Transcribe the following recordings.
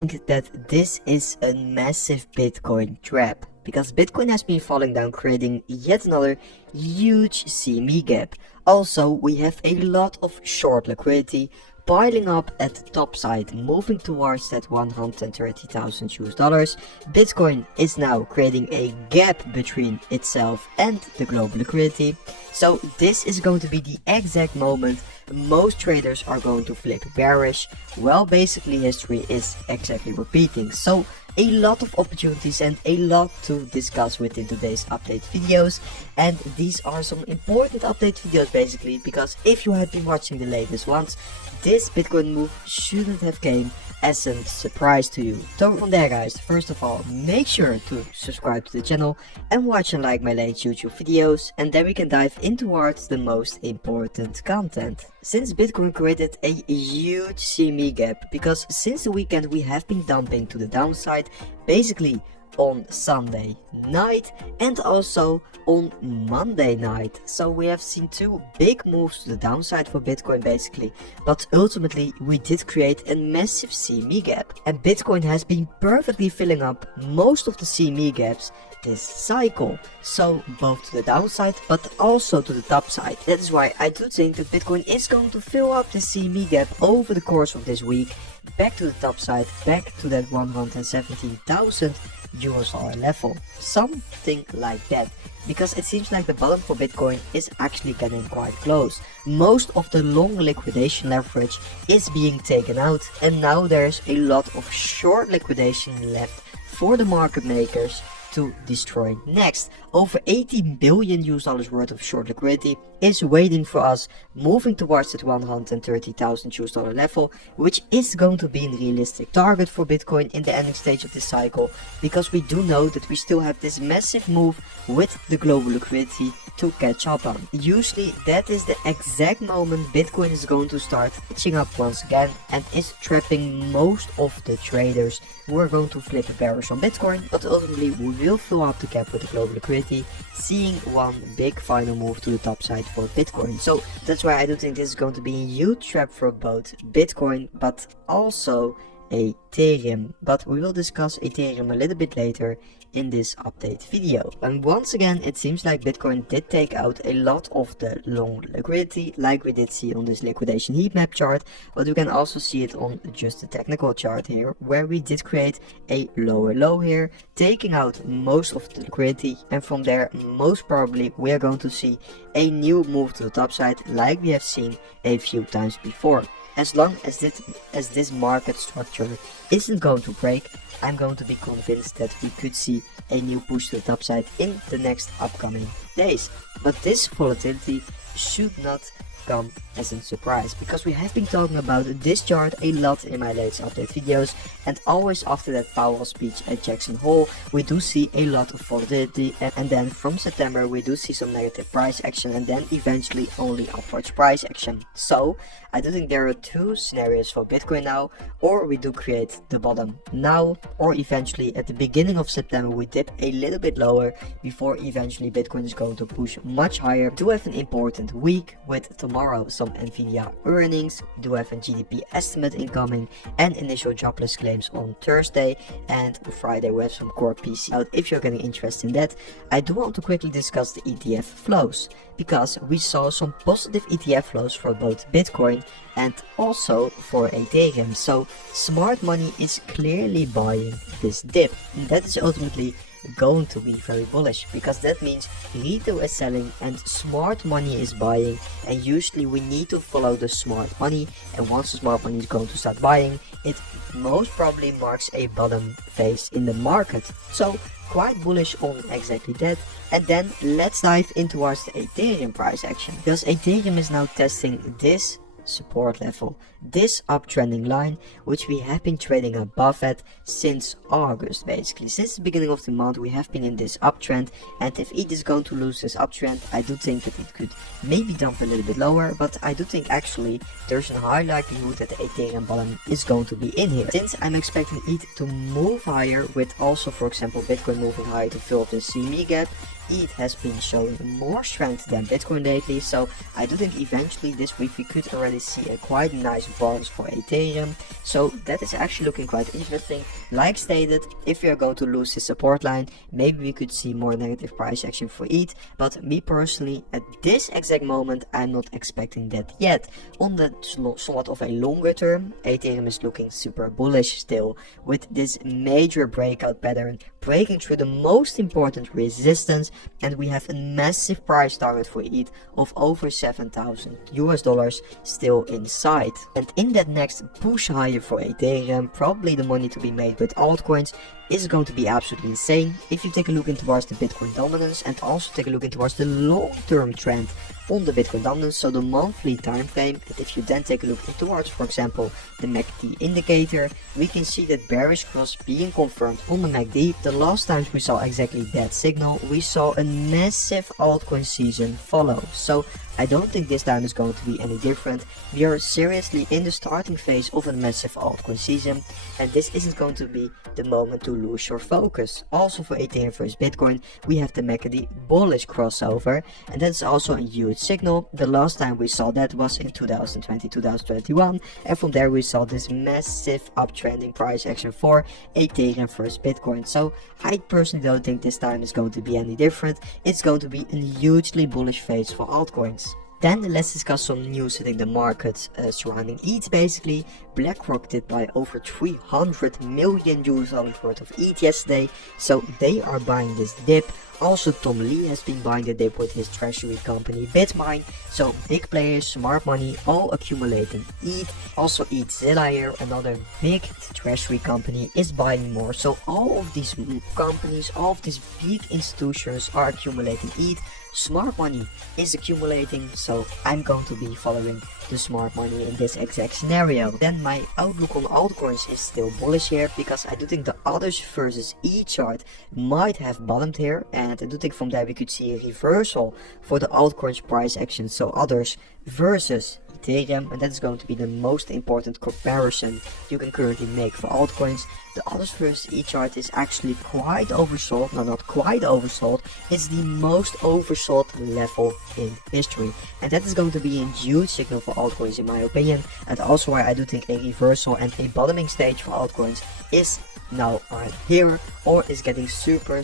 think that this is a massive Bitcoin trap, because Bitcoin has been falling down, creating yet another huge CME gap. Also, we have a lot of short liquidity piling up at the top side, moving towards that 130,000 US dollars. Bitcoin is now creating a gap between itself and the global liquidity. So this is going to be the exact moment most traders are going to flip bearish. Well, basically history is exactly repeating. So a lot of opportunities and a lot to discuss within today's update videos, and these are some important update videos basically, because if you had been watching the latest ones, this Bitcoin move shouldn't have came as a surprise to you. So from there guys, first of all, make sure to subscribe to the channel and watch and like my latest YouTube videos, and then we can dive in towards the most important content. Since Bitcoin created a huge CME gap, because since the weekend we have been dumping to the downside, basically on Sunday night and also on Monday night. So we have seen two big moves to the downside for Bitcoin basically, but ultimately we did create a massive CME gap, and Bitcoin has been perfectly filling up most of the CME gaps this cycle. So both to the downside but also to the top side. That is why I do think that Bitcoin is going to fill up the CME gap over the course of this week, back to the top side, back to that 117,000 US dollar level, something like that, because it seems like the bottom for Bitcoin is actually getting quite close. Most of the long liquidation leverage is being taken out, and now there's a lot of short liquidation left for the market makers to destroy next. Over 80 billion US dollars worth of short liquidity is waiting for us, moving towards that 130,000 US dollar level, which is going to be a realistic target for Bitcoin in the ending stage of this cycle, because we do know that we still have this massive move with the global liquidity to catch up on. Usually that is the exact moment Bitcoin is going to start catching up once again, and is trapping most of the traders who are going to flip bearish on Bitcoin, but ultimately we will fill up the gap with the global liquidity, seeing one big final move to the top side for Bitcoin. So that's why I do think this is going to be a huge trap for both Bitcoin but also Ethereum, but we will discuss Ethereum a little bit later in this update video. And once again, it seems like Bitcoin did take out a lot of the long liquidity, like we did see on this liquidation heat map chart, but we can also see it on just the technical chart here, where we did create a lower low here, taking out most of the liquidity, and from there most probably we are going to see a new move to the top side, like we have seen a few times before. As long as this market structure isn't going to break, I'm going to be convinced that we could see a new push to the top side in the next upcoming days. But this volatility should not come as a surprise, because we have been talking about this chart a lot in my latest update videos, and always after that Powell speech at Jackson Hole we do see a lot of volatility, and then from September we do see some negative price action, and then eventually only upwards price action. So I do think there are two scenarios for Bitcoin now: or we do create the bottom now, or eventually at the beginning of September we dip a little bit lower before eventually Bitcoin is going to push much higher. We do have an important week with tomorrow some Nvidia earnings, we do have a GDP estimate incoming and initial jobless claims on Thursday, and Friday we have some core PC out. If you're getting interested in that, I do want to quickly discuss the ETF flows, because we saw some positive ETF flows for both Bitcoin and also for Ethereum. So smart money is clearly buying this dip, and that is ultimately going to be very bullish, because that means retail is selling and smart money is buying, and usually we need to follow the smart money, and once the smart money is going to start buying, it most probably marks a bottom phase in the market. So quite bullish on exactly that. And then let's dive in towards the Ethereum price action, because Ethereum is now testing this support level, this uptrending line, which we have been trading above at since August. Basically since the beginning of the month we have been in this uptrend, and if ETH is going to lose this uptrend, I do think that it could maybe dump a little bit lower, but I do think actually there's a high likelihood that the Ethereum bottom is going to be in here, since I'm expecting ETH to move higher, with also for example Bitcoin moving higher to fill up the CME gap, ETH has been showing more strength than Bitcoin lately, so I do think eventually this week we could already see a quite nice bounce for Ethereum. So that is actually looking quite interesting. Like stated, if we are going to lose the support line, maybe we could see more negative price action for ETH, but me personally, at this exact moment, I'm not expecting that yet. On the somewhat of a longer term, Ethereum is looking super bullish still, with this major breakout pattern breaking through the most important resistance, and we have a massive price target for ETH of over $7,000 still in sight. And in that next push higher for Ethereum, probably the money to be made with altcoins is going to be absolutely insane. If you take a look into towards the Bitcoin dominance and also take a look into towards the long-term trend on the Bitcoin dominance, so the monthly time frame, and if you then take a look into towards, for example, the MACD indicator, we can see that bearish cross being confirmed on the MACD. The last times we saw exactly that signal, we saw a massive altcoin season follow. So I don't think this time is going to be any different. We are seriously in the starting phase of a massive altcoin season, and this isn't going to be the moment to lose your focus. Also for Ethereum versus Bitcoin, we have the MACD bullish crossover, and that's also a huge signal. The last time we saw that was in 2020-2021, and from there we saw this massive uptrending price action for Ethereum versus Bitcoin. So I personally don't think this time is going to be any different. It's going to be a hugely bullish phase for altcoins. Then let's discuss some news hitting the market surrounding ETH. Basically, BlackRock did buy over $300 million worth of ETH yesterday, so they are buying this dip. Also, Tom Lee has been buying the dip with his treasury company Bitmine. So big players, smart money, all accumulating ETH. Also ETHZilla here, another big treasury company, is buying more. So all of these companies, all of these big institutions are accumulating ETH. Smart money is accumulating, so I'm going to be following the smart money in this exact scenario. Then my outlook on altcoins is still bullish here, because I do think the others versus ETH chart might have bottomed here, and I do think from there we could see a reversal for the altcoins price action. So others versus Ethereum, and that's going to be the most important comparison you can currently make for altcoins. The others versus ETH chart is actually quite oversold. No, not quite oversold, it's the most oversold level in history, and that is going to be a huge signal for altcoins in my opinion, and also why I do think a reversal and a bottoming stage for altcoins is now right here, or is getting super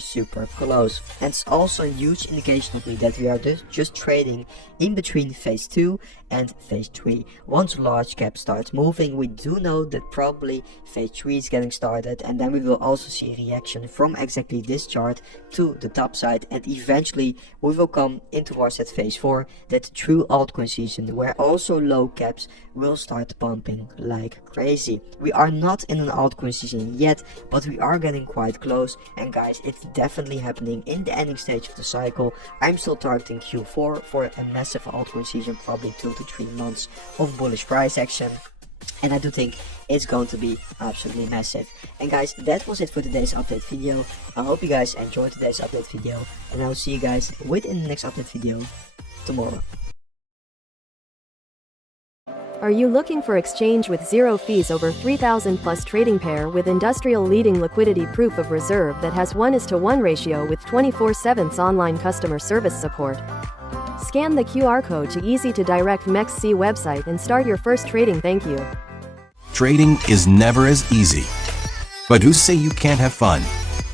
close. And it's also a huge indication of me that we are just trading in between phase 2 and phase 3. Once large cap starts moving, we do know that probably phase 3 is getting started, and then we will also see a reaction from exactly this chart to the top side, and eventually we will come in towards that phase 4, that true altcoin season, where also low caps will start pumping like crazy. We are not in an altcoin season yet, but we are getting quite close, and guys, it's definitely happening in the ending stage of the cycle. I'm still targeting Q4 for a massive altcoin season, probably 2 to 3 months of bullish price action, and I do think it's going to be absolutely massive. And guys, that was it for today's update video. I hope you guys enjoyed today's update video, and I'll see you guys within the next update video tomorrow. Are you looking for exchange with zero fees over 3,000 plus trading pair with industrial leading liquidity proof of reserve that has 1:1 ratio with 24/7 online customer service support? Scan the QR code to easy to direct MEXC website and start your first trading. Thank you. Trading is never as easy. But who say you can't have fun?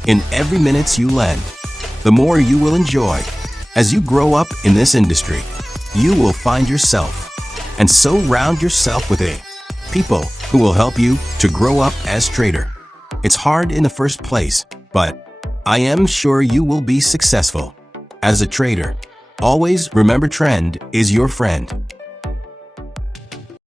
In every minute you lend, the more you will enjoy. As you grow up in this industry, you will find yourself, and so round yourself with people who will help you to grow up as trader. It's hard in the first place, but I am sure you will be successful. As a trader, always remember trend is your friend.